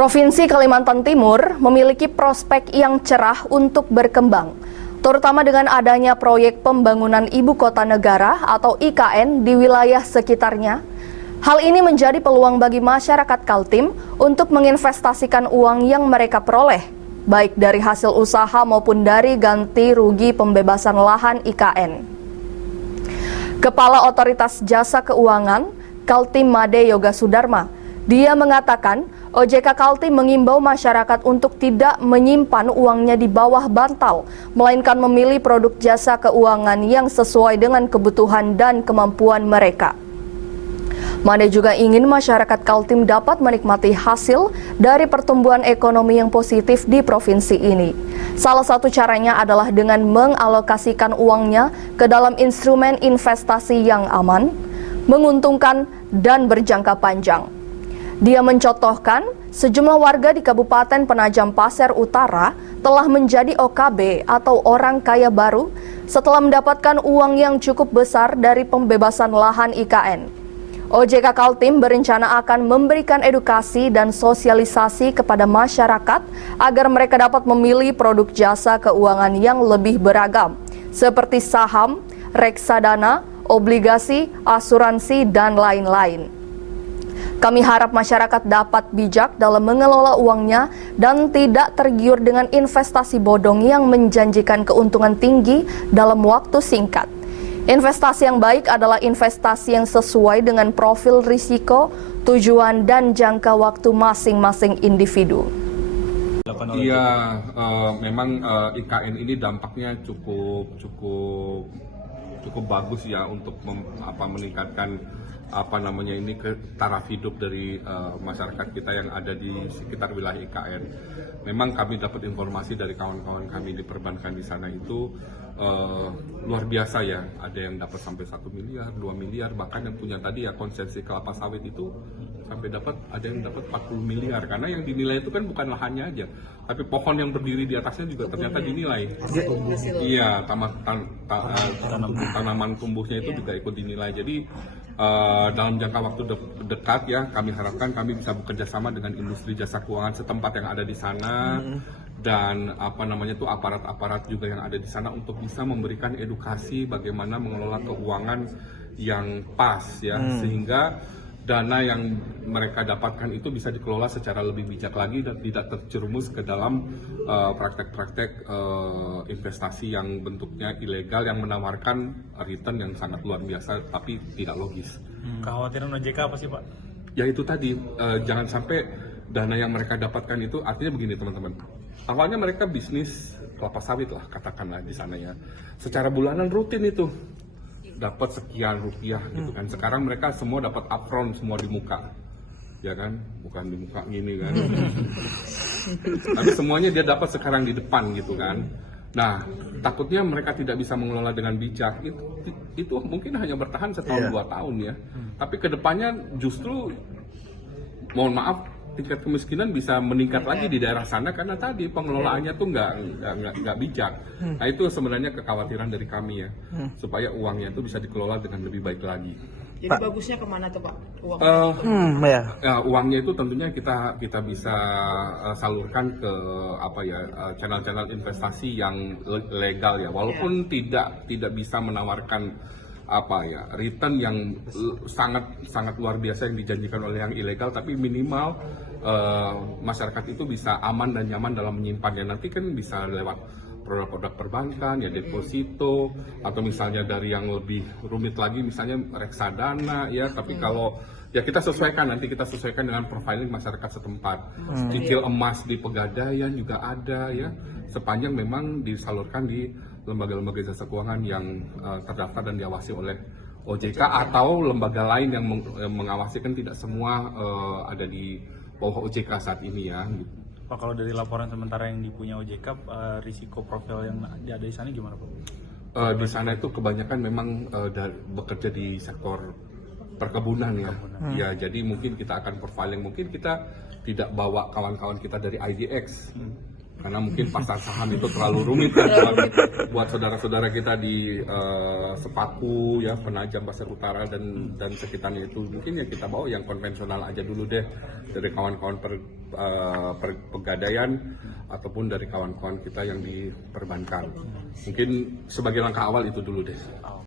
Provinsi Kalimantan Timur memiliki prospek yang cerah untuk berkembang, terutama dengan adanya proyek pembangunan Ibu Kota Negara atau IKN di wilayah sekitarnya. Hal ini menjadi peluang bagi masyarakat Kaltim untuk menginvestasikan uang yang mereka peroleh, baik dari hasil usaha maupun dari ganti rugi pembebasan lahan IKN. Kepala Otoritas Jasa Keuangan, Kaltim Made Yoga Sudarma, dia mengatakan OJK Kaltim mengimbau masyarakat untuk tidak menyimpan uangnya di bawah bantal, melainkan memilih produk jasa keuangan yang sesuai dengan kebutuhan dan kemampuan mereka. Made juga ingin masyarakat Kaltim dapat menikmati hasil dari pertumbuhan ekonomi yang positif di provinsi ini. Salah satu caranya adalah dengan mengalokasikan uangnya ke dalam instrumen investasi yang aman, menguntungkan, dan berjangka panjang. Dia mencontohkan sejumlah warga di Kabupaten Penajam Pasir Utara telah menjadi OKB atau orang kaya baru setelah mendapatkan uang yang cukup besar dari pembebasan lahan IKN. OJK Kaltim berencana akan memberikan edukasi dan sosialisasi kepada masyarakat agar mereka dapat memilih produk jasa keuangan yang lebih beragam, seperti saham, reksadana, obligasi, asuransi, dan lain-lain. Kami harap masyarakat dapat bijak dalam mengelola uangnya dan tidak tergiur dengan investasi bodong yang menjanjikan keuntungan tinggi dalam waktu singkat. Investasi yang baik adalah investasi yang sesuai dengan profil risiko, tujuan, dan jangka waktu masing-masing individu. Iya, memang IKN ini dampaknya cukup bagus ya untuk meningkatkan ke taraf hidup dari masyarakat kita yang ada di sekitar wilayah IKN. Memang kami dapat informasi dari kawan-kawan kami di perbankan di sana itu luar biasa ya. Ada yang dapat sampai 1 miliar, 2 miliar, bahkan yang punya tadi ya konsesi kelapa sawit itu sampai ada yang dapat 40 miliar karena yang dinilai itu kan bukan lahannya aja, tapi pohon yang berdiri di atasnya juga ternyata dinilai. Iya, tanaman tumbuhnya itu juga ikut dinilai. Jadi dalam jangka waktu dekat ya, kami harapkan kami bisa bekerja sama dengan industri jasa keuangan setempat yang ada di sana dan aparat-aparat juga yang ada di sana untuk bisa memberikan edukasi bagaimana mengelola keuangan yang pas ya, sehingga dana yang mereka dapatkan itu bisa dikelola secara lebih bijak lagi dan tidak terjerumus ke dalam praktek-praktek investasi yang bentuknya ilegal yang menawarkan return yang sangat luar biasa tapi tidak logis. Kekhawatiran OJK apa sih Pak? Ya itu tadi, jangan sampai dana yang mereka dapatkan itu, artinya begini teman-teman. Awalnya mereka bisnis kelapa sawit lah katakanlah di sana ya. Secara bulanan rutin itu dapat sekian rupiah gitu kan. Sekarang mereka semua dapat upfront semua di muka. Ya kan? Bukan di muka gini kan. Tapi semuanya dia dapat sekarang di depan gitu kan. Nah, takutnya mereka tidak bisa mengelola dengan bijak. Itu mungkin hanya bertahan setahun 2 tahun ya. Tapi kedepannya justru mohon maaf tingkat kemiskinan bisa meningkat lagi di daerah sana karena tadi pengelolaannya tuh nggak bijak. Nah itu sebenarnya kekhawatiran dari kami ya, supaya uangnya itu bisa dikelola dengan lebih baik lagi. Jadi bagusnya kemana tuh Pak? Uangnya itu tentunya kita bisa salurkan ke channel-channel investasi yang legal ya, walaupun tidak bisa menawarkan return yang sangat luar biasa yang dijanjikan oleh yang ilegal, tapi minimal masyarakat itu bisa aman dan nyaman dalam menyimpannya. Nanti kan bisa lewat produk-produk perbankan ya, deposito, atau misalnya dari yang lebih rumit lagi misalnya reksadana ya, tapi kalau ya kita sesuaikan dengan profiling masyarakat setempat. Cicil emas di Pegadaian juga ada ya, sepanjang memang disalurkan di lembaga-lembaga jasa keuangan yang terdaftar dan diawasi oleh OJK atau lembaga lain yang mengawasi, kan tidak semua ada di bawah OJK saat ini ya. Pak, kalau dari laporan sementara yang dipunya OJK, risiko profil yang ada di sana gimana Pak? Di sana itu kebanyakan memang bekerja di sektor perkebunan ya. Ya, jadi mungkin kita akan profiling, mungkin kita tidak bawa kawan-kawan kita dari IDX. karena mungkin pasar saham itu terlalu rumit kan buat saudara-saudara kita di Sepaku ya, Penajam, Pasir Utara dan sekitarnya itu. Mungkin ya kita bawa yang konvensional aja dulu deh, dari kawan-kawan pegadaian ataupun dari kawan-kawan kita yang di perbankan. Mungkin sebagai langkah awal itu dulu deh.